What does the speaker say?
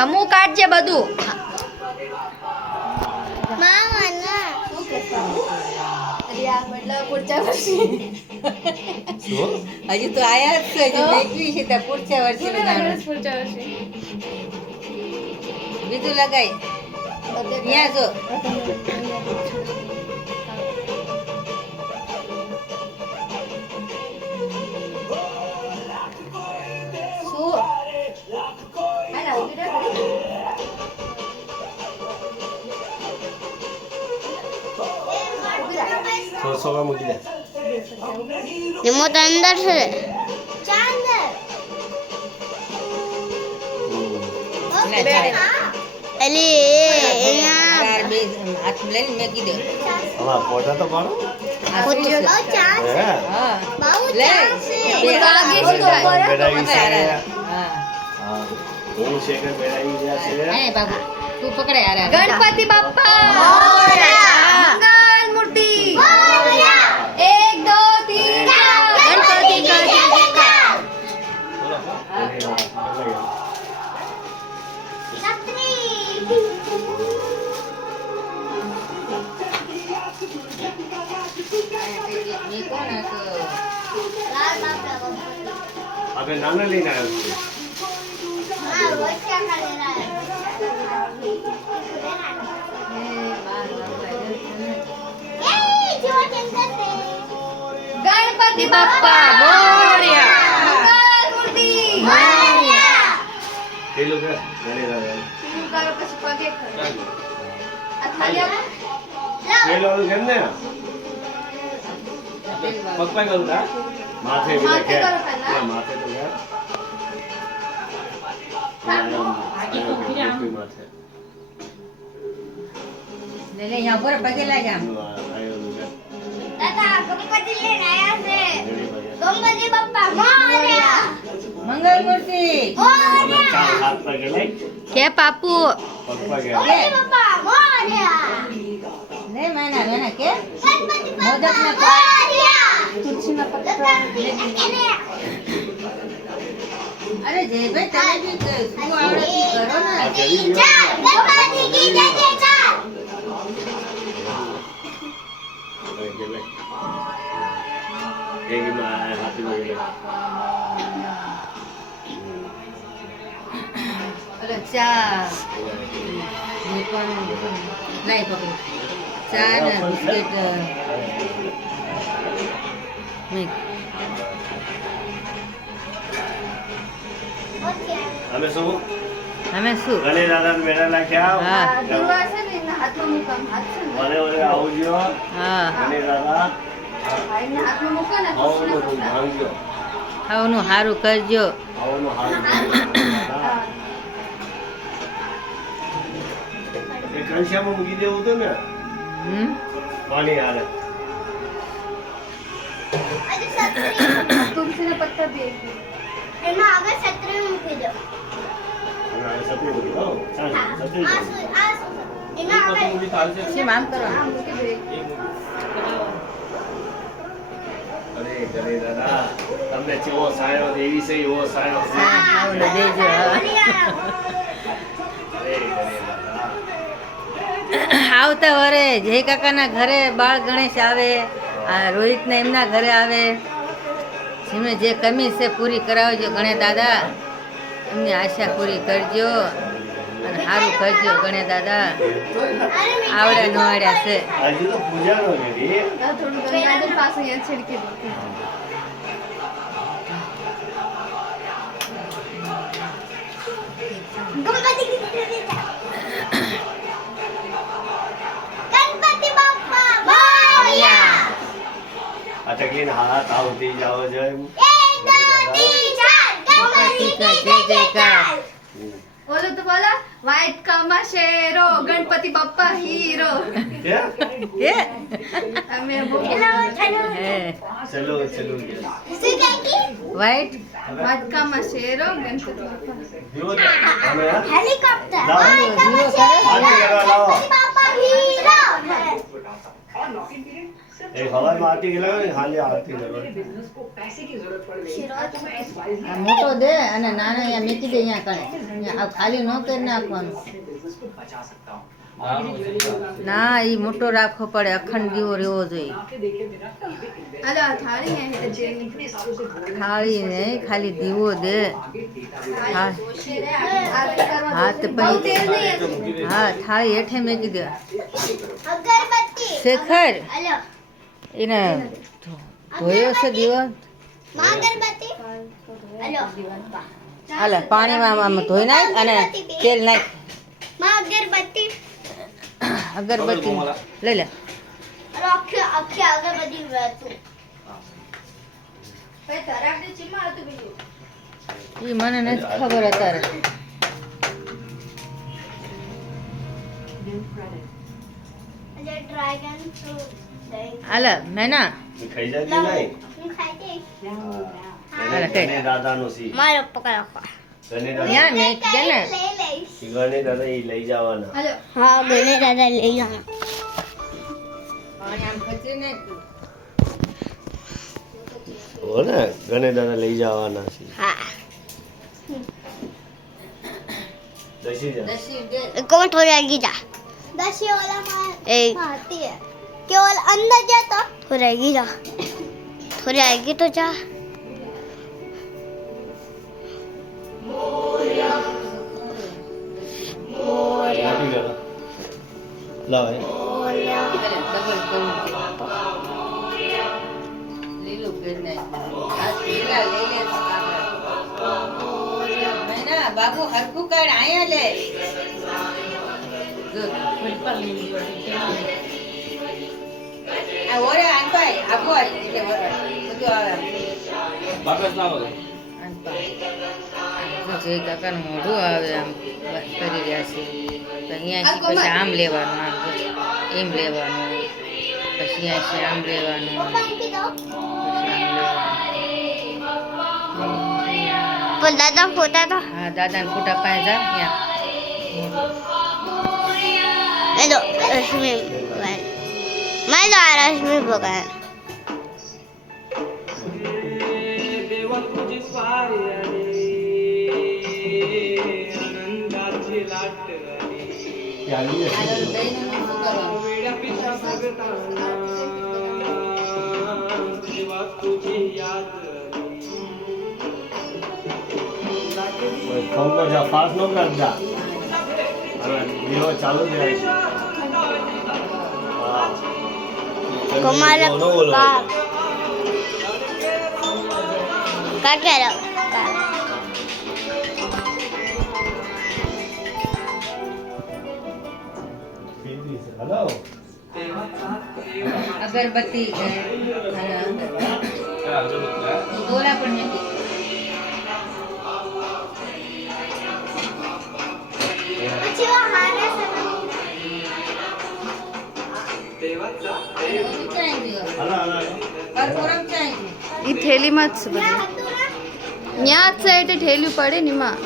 હમું કાઢજે બધું. હજી તો આયા જ છે, હજી મેકવી છે ત્યાં પૂછ્યા વર્ષે બીજું લગાઈ ત્યાં જો સોવા મૂકી દે. રિમોટ અંદર છે. એલી હાથ લઈને મેકી દે. હા ફોટા તો પાડો. હા હું શેખર બેડાઈ ગયા છે. બાબુ તું પકડે યાર. ગણપતિ બાપ્પા મંગલ મૂર્તિ 1 2 3 ગણપતિ આપણે નાના લઈને આવ્યો છું. ગણપતિ બાપ્પા મોરયા મંગલ મૂર્તિ મોરયા. પેલું કે ગણેશ કરો પછી પગે કરો. આ થાળી પેલું કેમ ને પપ્પા કરું તા માથે માથે કે કરો પહેલા. માથે તો કે માથે લે લે અહીંયા ઉપર પગે લાગ્યા. દાદા ગણપતિ લઈને આયા છે. ગણપતિ બાપ્પા મોરયા મંગલ મૂર્તિ હાથ પગે લઈ કે પાપુ પપ્પા કે ગણપતિ બાપ્પા મોરયા લે મેના મેના કે ગણપતિ મોદક ના મોરયા તુલસીના પત્તા અરે જયભાઈ તમે બી શું આવડે છે કરો ને. આ કરી ગયો ગણપતિ કી જય જયકાર. એક માં હાથી પગે લઈ અરે ચા ને પણ લાઈ પકડ ચા ને બિસ્કિટ મેક અમે શું અમે શું ગણે દાદા મેળા નાખ્યા હા દુવા છે ને એના હાથમાં મૂકમ હાથ છે ને મને ઓલે આવજો હા ગણે દાદા એના હાથમાં મૂકો ને આવનું હું ભાંગ્યો ખાવાનું સારું કરજો. આવનું હાલ એ કંશિયામાં મૂકી દેવું હતું ને પાણી હારે તુલસીના પત્તા બે એમાં આગળ છત્રી મૂકી દો. અને આ સપરી મૂકી દો ચાલ સપરી એના આગળ શેમ આમ કરવાનું? મૂકી દો. અરે ગણે દાદા તમને જેવો સાયો દેવી છે એવો સાયો છે. આવડે દેજો. અરે ગણે દાદા આવતા વરે જય કાકાના ઘરે બાળ ગણેશ આવે, આ રોહિતને એમના ઘરે આવે. જેમને જે કમી છે પૂરી કરાવજો ગણે દાદા. એમની આશા પૂરી કરજો અને સારું કરજો ગણે દાદા. આવડે ન આવડ્યા છે. આજે તો પૂજાનો છે રે. થોડું ગંગાજળ પાસે અહીંયા છિડકી દો. ગણપતિ બાપ્પા મોરયા. આ તકલીન હાથ આવતી જાવ છે એમ. 1 2 3 4 ગણપતિ કી જય જયકાર. બોલો તો બોલો. વ્હાઈટ કમા શેરો ગણપતિ બાપ્પા હીરો. કે કે અમે બોલો હે ચલો ચલો વાઈટ વ્હાઈટ કમા શેરો ગણપતિ બાપ્પા. જીવો તો અમે હેલિકોપ્ટર લાવો. જીવો કરે હાથ કરવા લાવો. બાપ્પા હીરો. એ સવારમાં આરતી કરાવે ને સાંજે આરતી કરવાની. આ મોટો દે અને નાનો અહીંયા મૂકી દે અહીંયા કણે અહીંયા આ ખાલી ન કરી નાખવાનું ના એ મોટો રાખવો પડે અખંડ દીવો રહેવો જોઈએ હાલો આ થાળી ને એટલે જે થાળી નહીં ખાલી દીવો દે હા આરતી કરવા હા તો બહુ તેલ પછી નહીં હા થાળી હેઠે મૂકી દે અગરબત્તી શેખર હલો એને ધોયો છે દીવો માં અગરબત્તી હલો હાલે પાણીમાં આમ ધોઈ નાખ અને તેલ નાખ માં અગરબત્તી અગરબત્તી લઈ લે અરે આખી આખી અગરબત્તી વેચું ભાઈ તરાકને ચીમાં હતું બીજું એ મને નથી ખબર અત્યારે અજે ડ્રેગન ફ્રૂટ હાલે મેના ખાઈ જાય કે નહીં? હું ખાઈ દઈશ હાલે કઈ ગણે દાદાનો સી. મારો પકડો ગણે દાદા ત્યાં મેક દે ને લઈ લઈશ ગણે દાદા ઈ લઈ જવાના. હાલો હા બેને દાદા લઈ જાઓ પાણી આમ ખચી ને હો ને ગણે દાદા લઈ જવાના છે. હા દસી જા. દસી દે कौन थोड़ी आगे जा दशी वाला मारती है केवल अंदर जा तो थोड़ी आगे जा थोड़ी आगे तो जा આપી ગયો. લાવ એ. ડબલ કરું લીલું કરી નાખ આ લીલા લઈ લે મેના બાબુ હરખું કાઢ આયા લે જો આ ઓરે આનપાય આપો એટલે બધું આવે બાકસ લાવો. જે કાકાનું મોઢું આવે આમ વાત કરી રહ્યા છે તો અહીંયાથી પછી આમ લેવાનું આમ એમ લેવાનું પછી અહીંયાથી આમ લેવાનું પછી આમ લેવાનું पर दादा फोटा था હા દાદાને ફોટા પાસે જા ત્યાં हेलो रश्मि मैं तो रश्मि भगवान ચાલી જશે. આગળ દઈને શું કરવાનું કોઈ ફોન જા ફાસ્ટ નો કરતા. હવે દીવો ચાલુ જ રહે છે. હા. कुमार દીવો ન બોલો. का कह रहा હેલો. અગરબત્તી ગોળા પણ નથી પછી वो हाने से હાલો હાલો. એ થેલીમાં જ છે બધું ત્યાં જ છે એટલે ઠેલ્યું પડે ને એમાં